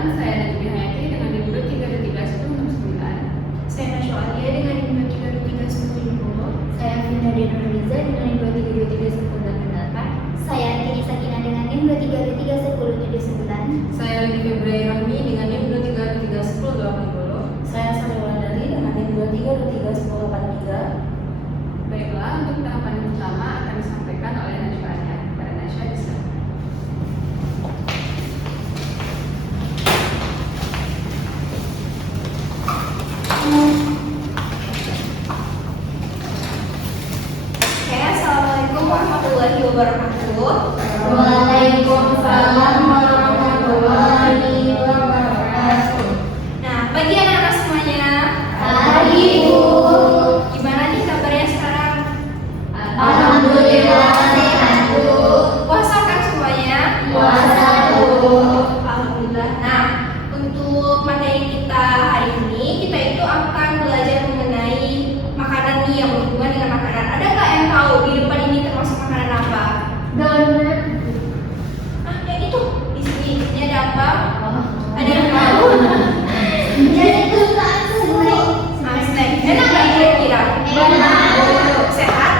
saya Najmi Hayati dengan NIM 23231069. Saya Nasya Alia dengan NIM 232310. Saya Finda Dena Riza dengan NIM 23231088. Saya Tini Sakina dengan NIM 23231079. Saya Lini Februari Rahmi dengan NIM 23231080. Saya Salwa Dari dengan NIM 23231083. Baiklah, untuk tahapan yang pertama akan disampaikan oleh Najwa. Kepada Nasya disilakan. Assalamualaikum warahmatullahi wabarakatuh. Waalaikumsalam warahmatullahi wabarakatuh. Nah, pagi anak-anak semuanya. Pagi, Bu. Gimana nih kabarnya sekarang? Alhamdulillah sehat, Bu. Puasa kan semuanya? Puasa, Bu. Alhamdulillah. Nah, untuk materi kita hari ini, kita itu akan belajar mengenai makanan nih yang berhubungan dengan makanan. Ada nggak yang tahu di depan ini termasuk makanan apa? Donat. Ah, yang itu di sini isinya ada apa? Ada yang tahu? Jadi itu kan snack. Ah, snack. Enak nggak kira-kira? Enak. Sehat?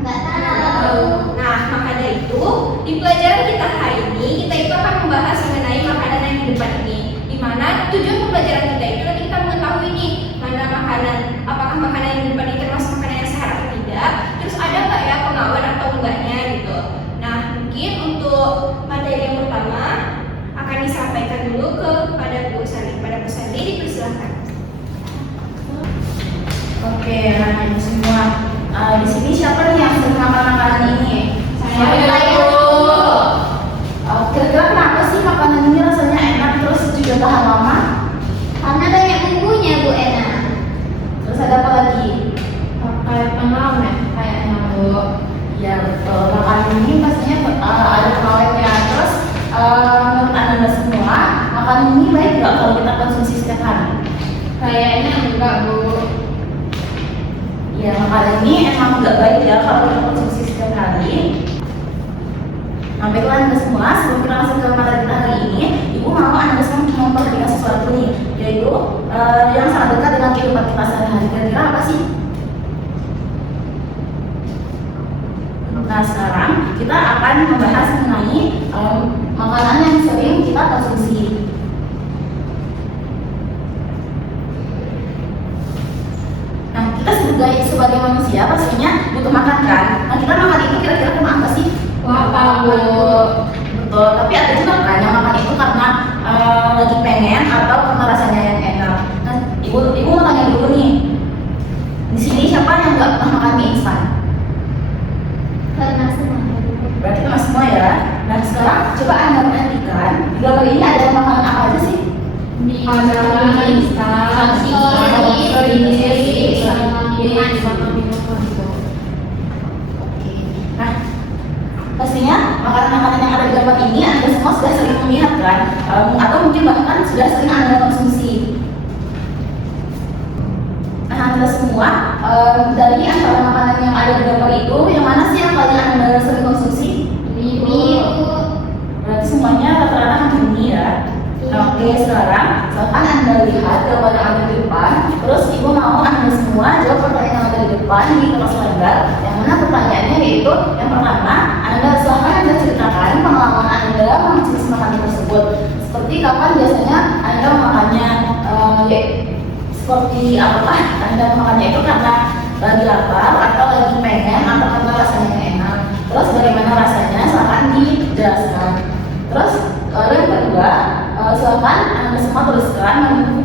Nggak tahu. Nah, maka dari itu, di pelajaran kita hari ini, kita itu akan membahas mengenai makanan yang di depan ini. Di mana tujuan pembelajaran kita itu nanti kita mengetahui nih, mana makanan, apakah makanan yang di depan ini termasuk makanan yang sehat atau tidak. Terus ada nggak ya pengawet atau enggaknya gitu. Nah, mungkin untuk materi yang pertama akan disampaikan dulu kepada Bu Sari. Pada Bu Sari, dipersilakan. Oke, nah ini semua. Di sini siapa nih yang sering makan makanan ini? Saya, Bu. Kira-kira kenapa sih makanan ini rasanya enak terus juga tahan lama? Karena banyak bumbunya, Bu, enak. Terus ada apa lagi? Kayak pengawet kayaknya, Bu. Ya betul. Makanan ini pastinya ada pengawetnya. Terus menurut anda semua, makanan ini baik nggak kalau kita konsumsi setiap hari? Kayaknya enggak, Bu. Ya makanan ini emang nggak baik ya kalau kita konsumsi setiap hari. Nah, baiklah anda semua, sebelum kita masuk ke materi kita hari ini, Ibu mau anda semua memperhatikan sesuatu nih, yaitu yang sangat dekat dengan kehidupan kita sehari-hari. Kira-kira apa sih? Nah, sekarang kita akan membahas mengenai makanan yang sering kita konsumsi. Nah, kita sebagai manusia pastinya butuh makan kan? Nah, kita makan itu kira-kira karena apa sih? Lapar, Bu. Betul, tapi ada juga kan yang makan itu karena lagi pengen atau karena rasanya yang enak. Nah, ibu mau tanya dulu nih, di sini siapa yang nggak pernah makan mie instan? Karena semua. Berarti cuma semua ya. Nah, sekarang coba anda perhatikan di gambar ini ada makanan apa aja sih? Mie instan, Oke. Nah, pastinya makanan-makanan yang ada di gambar ini anda semua sudah sering melihat kan? Atau mungkin bahkan sudah sering anda konsumsi. Nah, anda semua dari antara makanan yang ada di gambar itu, yang mana sih yang paling anda sering konsumsi? Mie, Bu. Berarti semuanya rata-rata hampir mie ya. Nah, oke, sekarang silahkan anda lihat gambar yang ada di depan. Terus ibu mau anda semua jawab pertanyaan yang ada di depan di kelas lembar. Yang mana pertanyaannya yaitu yang pertama, anda silahkan anda ceritakan pengalaman anda mengonsumsi makanan tersebut. Seperti kapan biasanya anda memakannya, seperti apakah anda memakannya itu karena lagi lapar atau lagi pengen atau karena rasanya enak. Terus bagaimana rasanya, silahkan dijelaskan. Terus yang kedua, silakan anda semua tuliskan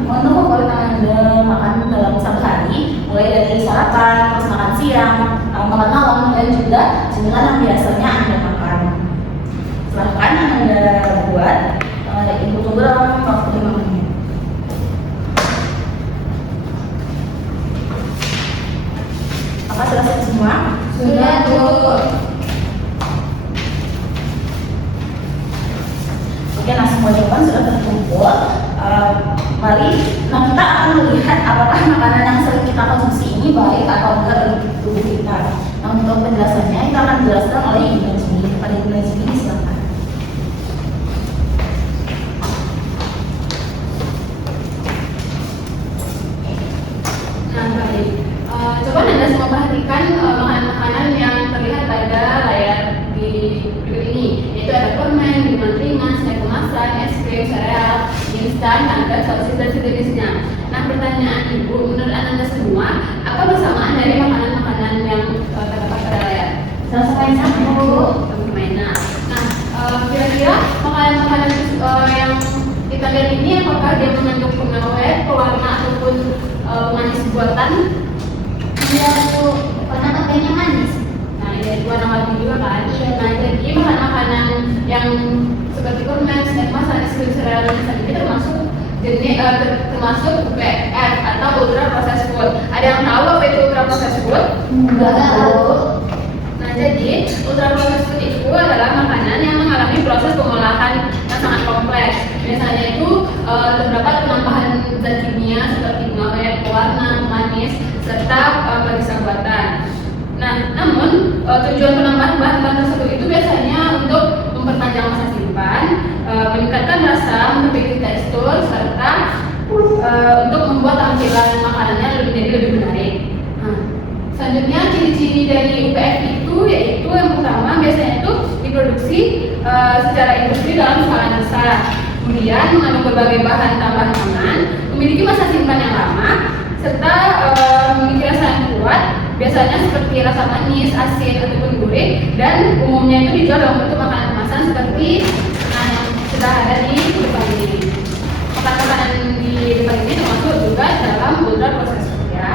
menu favorit yang anda makan dalam satu hari, mulai dari sarapan, terus makan siang, makan malam, dan juga cemilan yang biasanya anda makan. Silahkan anda buat. Ibu tunggu dalam waktu 5 menit. Apa sudah siap semua? Sudah, Bu. Oke, nah semua jawaban sudah terkumpul. Mari, nah kita akan melihat apakah makanan yang sering kita konsumsi ini baik atau enggak bagi tubuh kita. Nah, untuk penjelasannya kita akan dijelaskan oleh Ibu Najmi. Pada Ibu Najmi, silakan. instan, padat, sosis, dan sejenisnya. Nah, pertanyaan Ibu, menurut Anda semua, apa persamaan dari makanan-makanan yang terdapat pada layar? Sama-sama yang sama, Bu. Sama-sama enak. Nah, kira-kira makanan-makanan yang kita lihat ini apakah dia mengandung pengawet, pewarna, ataupun pemanis buatan? Iya Bu, warna kafenya manis. Nah, ya warna warni juga kan? Nah, jadi makanan-makanan yang seperti kurma, snack manis, sereal dan sebagainya termasuk jenis termasuk UPF atau ultra processed food. Ada yang tahu apa itu ultra processed food? Enggak tahu. Nah, jadi ultra processed food itu adalah makanan yang mengalami proses pengolahan yang sangat kompleks. Biasanya itu terdapat penambahan zat kimia seperti pengawet, pewarna, manis, serta perisa buatan. Nah, namun tujuan penambahan bahan-bahan tersebut itu biasanya untuk memperpanjang masa simpan, meningkatkan rasa, memperbaiki tekstur, serta untuk membuat tampilan makanannya menjadi lebih menarik. Nah, selanjutnya ciri-ciri dari UPF itu yaitu yang pertama biasanya itu diproduksi secara industri dalam skala besar. Kemudian mengandung berbagai bahan tambahan aman, memiliki masa simpan yang lama, serta memiliki rasa yang kuat, biasanya seperti rasa manis, asin, ataupun gurih, dan umumnya itu dijual dalam bentuk makanan kemasan seperti yang sudah ada di depan ini. Makanan di depan ini termasuk juga dalam ultra processed food ya.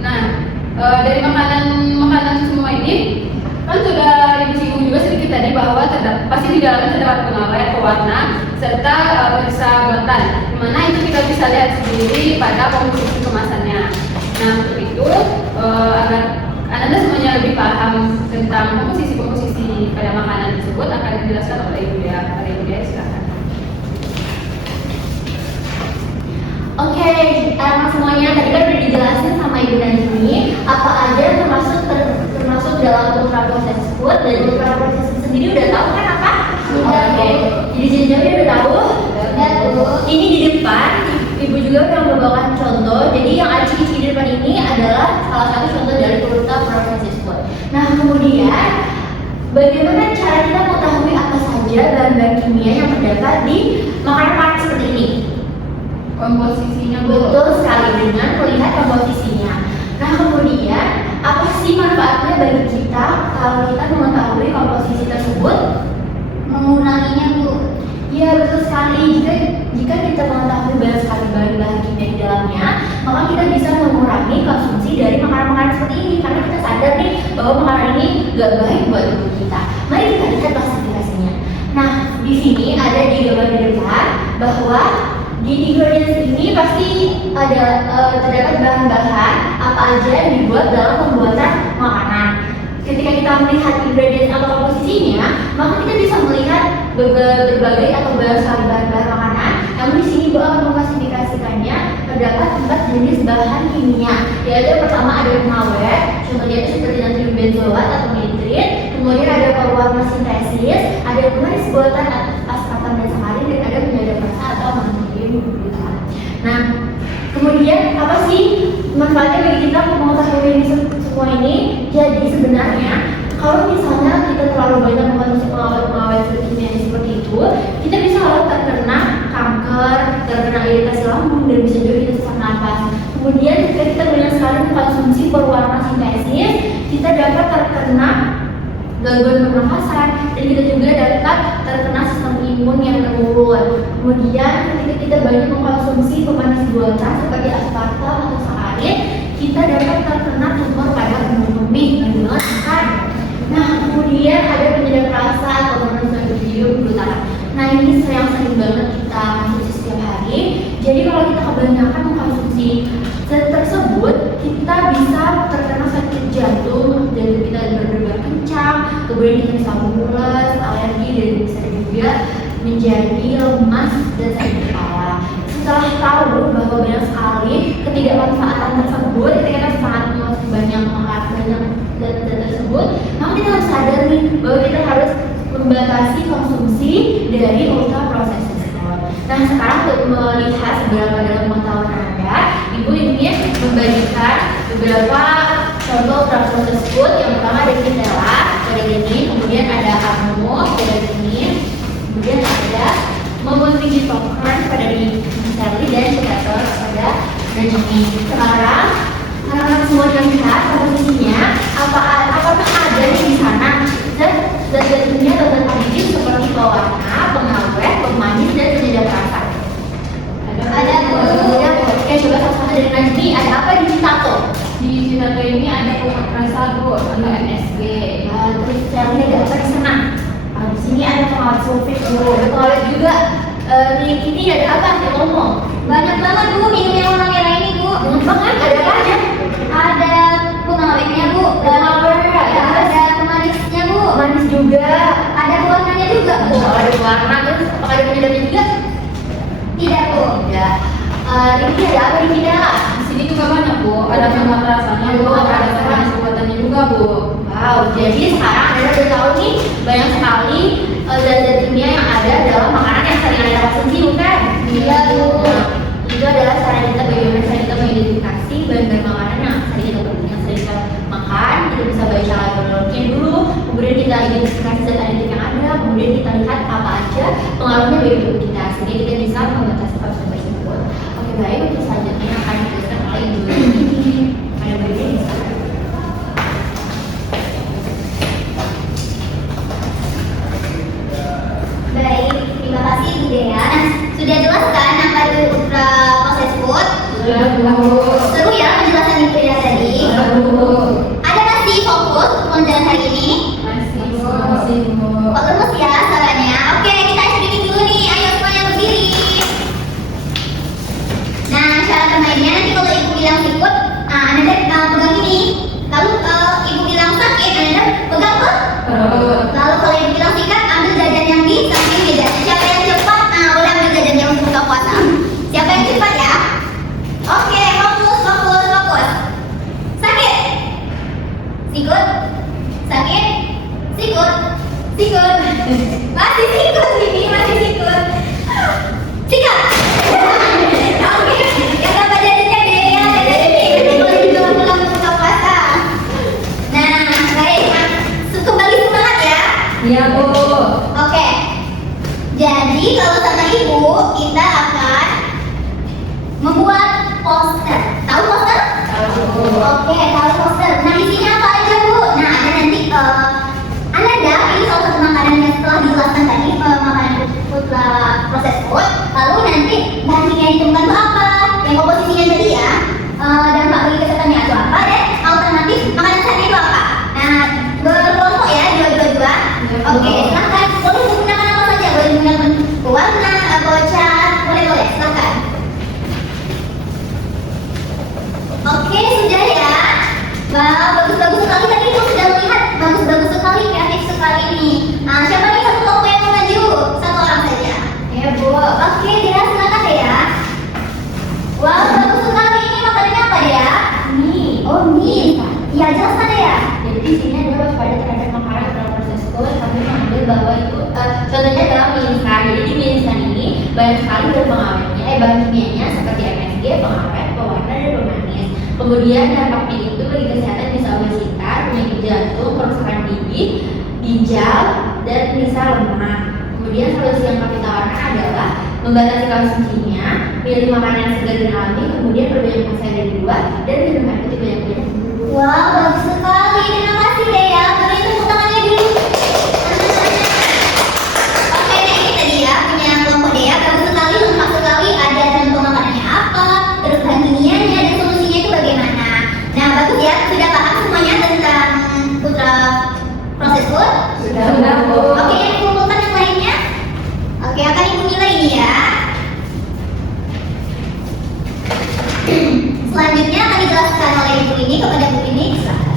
Nah, dari makanan semua ini kan sudah disinggung juga sedikit tadi bahwa pasti di dalamnya terdapat pengawet, pewarna, serta perisa buatan. Dimana itu kita bisa lihat sendiri pada komposisi kemasannya. Nah, untuk itu agar Anda semuanya lebih paham tentang komposisi pada makanan tersebut akan dijelaskan oleh Ibu Dea. Ibu Dea, silakan. Oke, semuanya tadi kan udah dijelasin sama Ibu Najmi apa aja termasuk dalam ultra processed food, dan ultra processed food sendiri udah tahu kan apa? Udah. Oke. Jadi sejauh udah tahu? Udah tuh. Ini di depan Ibu juga udah membawakan contoh. Jadi yang ada ciri-ciri di depan ini adalah salah satu contoh dari ultra processed food. Nah, kemudian bagaimana cara kita mengetahui apa saja bahan-bahan kimia yang terdapat di makanan seperti ini? Komposisinya Betul sekali, dengan melihat komposisinya. Nah, kemudian apa sih manfaatnya bagi kita kalau kita mengetahui komposisi tersebut? Menguranginya, Bu. Iya, betul sekali. Jika kita mengetahui banyak sekali bahan-bahan kimia di dalamnya, maka kita bisa mengurangi konsumsi dari makanan-makanan seperti ini, karena kita sadar nih bahwa makanan ini gak baik buat tubuh kita. Mari kita lihat klasifikasinya. Nah, di sini ada di gambar di depan bahwa di ingredients ini pasti ada terdapat bahan-bahan apa aja yang dibuat dalam pembuatan makanan. Ketika kita melihat ingredients atau komposisinya, maka kita bisa melihat berbagai atau banyak sekali bahan-bahan makanan. Namun di sini Bu akan mengklasifikasikannya terdapat 4 jenis bahan kimia. Yaitu yang pertama ada pengawet, contohnya itu seperti natrium benzoat atau nitrit. Kemudian ada pewarna sintesis, ada pemanis buatan aspartam dan sakarin, dan ada penyedap rasa atau manfaat. Nah, kemudian apa sih manfaatnya bagi kita untuk mengetahui semua ini? Jadi sebenarnya kalau misalnya kita terlalu banyak mengkonsumsi pengawet kimia seperti itu, kita bisa terkena kanker, terkena iritasi lambung, dan bisa juga kita sesak napas. Kemudian ketika kita banyak sekali mengkonsumsi pewarna sintesis, kita dapat terkena gangguan pernafasan, dan kita juga dapat terkena sistem imun yang menurun. Kemudian ketika kita banyak mengkonsumsi pemanis buatan seperti aspartam atau sakarin, kita dapat terkena tumor pada umbul kemih dan juga kanker. Nah, kemudian ada penyedap rasa atau monosodium glutamat. Nah, ini yang sering banget kita konsumsi setiap hari. Jadi kalau kita kebanyakan mengkonsumsi zat tersebut, kita bisa terkena sakit jantung, kita berdebar kencang, kemudian kita bisa mules, alergi, dan bisa juga menjadi lemas dan sakit kepala. Setelah tahu bahwa banyak sekali ketidakmanfaatan tersebut, ketika kita sangat banyak zat tersebut, maka kita harus sadar nih bahwa kita harus membatasi konsumsi dari ultra processed food. Nah, sekarang untuk melihat seberapa dalam pengetahuan Anda, Ibu ingin membagikan beberapa contoh ultra processed food. Yang pertama ada Nutella, ada ini, kemudian ada Almond, ada ini, kemudian ada memultiplikan pada diri Sally dan Cikator pada Rajini. Sekarang anak-anak semua yang lihat komposisinya apakah ada di sana zat-zatnya atau aditip seperti pewarna, pengawet, pemanis dan penyedap rasa. Ada oke, coba satu-satu dari Najmi. Ada apa di Citato? Di Citato ini ada pengawet rasa Bu, ada MSG. Terus Sally ada apa di sana? Di sini ada pengawet sulfit Bu. Ada pengawet juga. Ini ada apa? Dia ngomong. Banyak banget Bu minum yang warna merah ini Bu. Banyak banget. Ada apa aja? Ada pengawetnya Bu, ada pemanisnya Bu, Manis juga. ada pewarnanya juga Bu. Kalau ada warna terus apakah ada penyedapnya juga? Tidak Bu. Tidak. Ini ada apa di sini? Di sini juga banyak Bu, ada pengawet rasanya Bu, ada pemanis buatannya juga Bu. Wow, jadi sekarang Anda udah tahu nih banyak sekali zat-zat kimia yang ada dalam makanan yang sering Anda konsumsi, bukan? Iya, Bu. Itu adalah cara kita bagaimana cara kita mengidentifikasi bahan-bahan makanan yang sering kita makan. Kita bisa baca labelnya dulu, kemudian kita identifikasi zat aditif yang ada, kemudian kita lihat apa aja pengaruhnya bagi tubuh kita, sehingga kita bisa membatasi konsumsi tersebut. Oke, baik, untuk selanjutnya akan dijelaskan oleh Ibu ini. Ada bagian di sana. Baik, terima kasih Bu Dea. Nah, sudah jelas kan apa itu ultra processed food? Sudah Bu. Seru ya penjelasan Ibu Dea tadi. Sudah Bu. Ada masih fokus pelajaran hari ini? Masih Bu. Kok lemes ya suaranya? Oke, kita sedikit dulu nih. Ayo semuanya berdiri. Nah, cara bermainnya nanti kalau Ibu bilang sikut, Anda pegang ini. Lalu Ibu bilang sakit, Anda pegang apa? Lalu kalau Ibu bilang sikat, ambil jajan yang di samping meja. Siapa yang cepat? Boleh ambil jajannya untuk buka puasa. Siapa yang cepat ya? Oke, fokus, fokus, fokus. Sakit. Sikut. Sakit. Sikut. Sikut. Masih sikut ini, masih sikut. Sikat. Oke, yang dapat jajannya deh, yang jajan ini. Nanti kalau Ibu pulang buka puasa. Nah, baik. Kembali semangat ya. Iya Bu. Oke. Jadi kalau sama Ibu kita akan membuat poster. Tahu poster? Oke, tahu poster. Nah, di sini apa aja Bu? Nah, ada nanti Ananda ini salah satu makanan yang setelah dijelaskan tadi, makanan ultra processed food. Lalu nanti bahan kimia yang ditemukan itu apa? Yang komposisinya tadi ya. Dampak bagi kesehatannya itu apa? Dan alternatif makanan sehat itu apa? Nah, berkelompok ya, dua-dua. Oke, silahkan. Boleh menggunakan apa saja? Boleh menggunakan warna, cat, boleh, silahkan. Oke, sudah ya. Wah, bagus-bagus sekali tadi Ibu sudah melihat. Bagus-bagus sekali, kreatif sekali nih. Nah, siapa nih satu kelompok yang mau maju? Satu orang saja. Ya Bu. Oke, Dea silakan Dea. Wah, bagus sekali. Ini makanannya apa Dea? Mie. Oh, mie. Iya, jelaskan Dea. Jadi di sini adalah waspada terhadap makanan dalam proses food, kami mengambil bahwa itu contohnya adalah mie instan. Jadi di mie instan ini banyak sekali pengawetnya, bahan kimianya seperti MSG, pengawet, pewarna dan pemanis. Kemudian dampaknya itu bagi kesehatan bisa obesitas, penyakit jantung, kerusakan gigi, ginjal, dan bisa lemah. Kemudian solusi yang kami tawarkan adalah membatasi konsumsinya, pilih makanan yang segar dan alami, kemudian berbanyak sayur dan buah, dan minum air putih banyak-banyak. Wow, bagus sekali. Terima kasih Dea. Beri tepuk tangannya dulu. Oke, nah ini tadi ya punya kelompok Dea. Bagus sekali, lengkap sekali. Ada contoh makanannya apa, terus bahan kimianya dan solusinya itu bagaimana. Nah, bagus ya. Sudah paham semuanya tentang ultra processed food? Sudah Bu. Oke, yang dikumpulkan yang lainnya. Oke, akan Ibu nilai ini ya. Selanjutnya akan dijelaskan oleh Ibu ini kepada Bu ini. Silakan.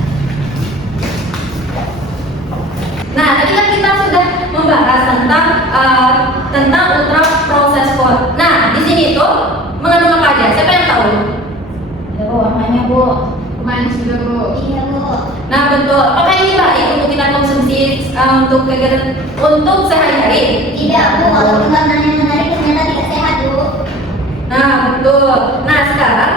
Nah, tadi kan kita sudah membahas tentang ultra processed food. Nah, di sini tuh mengandung apa aja? Siapa yang tahu? Ya Bu, warnanya Bu. Manis juga Bu. Iya Bu. Nah, betul. Apakah ini baik untuk kita konsumsi untuk kegiatan untuk sehari-hari? Tidak Bu, kalau penggambaran yang menarik ternyata tidak sehat Bu. Nah, betul. Nah, sekarang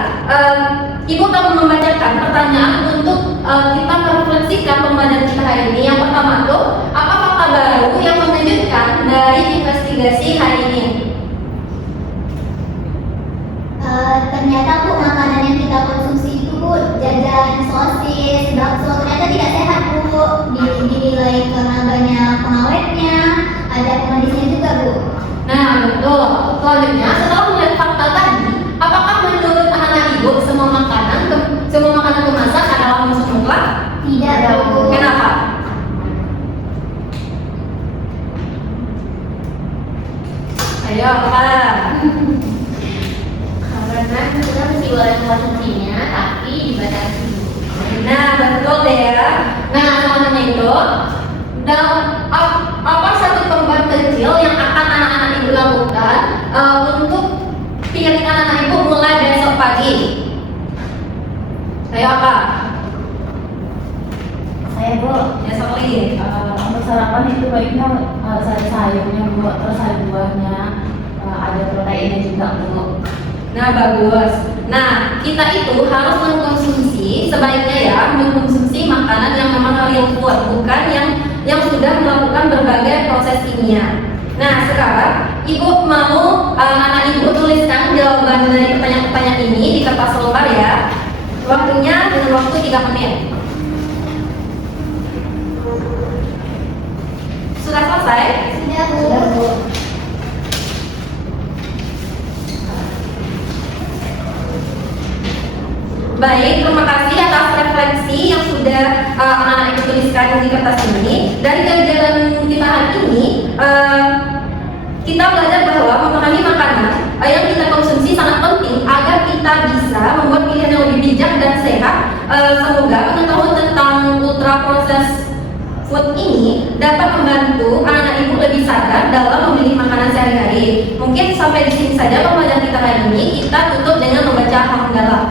Ibu akan membacakan pertanyaan untuk kita merefleksikan pembelajaran kita hari ini. Yang pertama tuh, apa fakta baru yang mengejutkan dari investigasi hari ini? ternyata Bu, makanan yang kita konsumsi itu Bu, jajan sosis, bakso, ternyata tidak sehat Bu. Dinilai karena banyak pengawetnya, ada pengandisnya juga Bu. Nah, betul. Selanjutnya, setelah melihat fakta tadi, apakah menurut anak-anak ibu semua makanan kemasan adalah musuh mutlak? Tidak Bu. Kenapa? Ayo, apa? Karena kita mesti boleh mengkonsumsinya, tapi dibatasi. Nah, betul deh ya. Nah, selanjutnya itu, apa satu korban kecil yang akan anak-anak ibu lakukan untuk pikiran anak-anak ibu mulai besok pagi? Ayo apa? Saya Bu, Ya, Sorli. untuk sarapan itu baiknya harus ada sayurnya Bu, terus ada buahnya, ada proteinnya juga Bu. Nah, bagus. Nah, kita itu harus mengkonsumsi sebaiknya ya, mengkonsumsi makanan yang memang real food, bukan yang sudah melakukan berbagai proses kimia. Nah, sekarang ibu mau anak ibu tuliskan jawaban dari pertanyaan-pertanyaan ini di kertas lembar ya. Waktunya dengan waktu 3 menit. Sudah selesai? Sudah Bu. Sudah Bu. Baik, terima kasih atas refleksi yang sudah anak-anak ibu tuliskan di kertas ini. Dari pelajaran kita hari ini, kita belajar bahwa memahami makanan yang kita konsumsi sangat penting agar kita bisa membuat pilihan yang lebih bijak dan sehat. Semoga pengetahuan tentang ultra proses food ini dapat membantu anak-anak ibu lebih sadar dalam memilih makanan sehari-hari. Mungkin sampai di sini saja pembelajaran kita hari ini. Kita tutup dengan membaca hamdalah.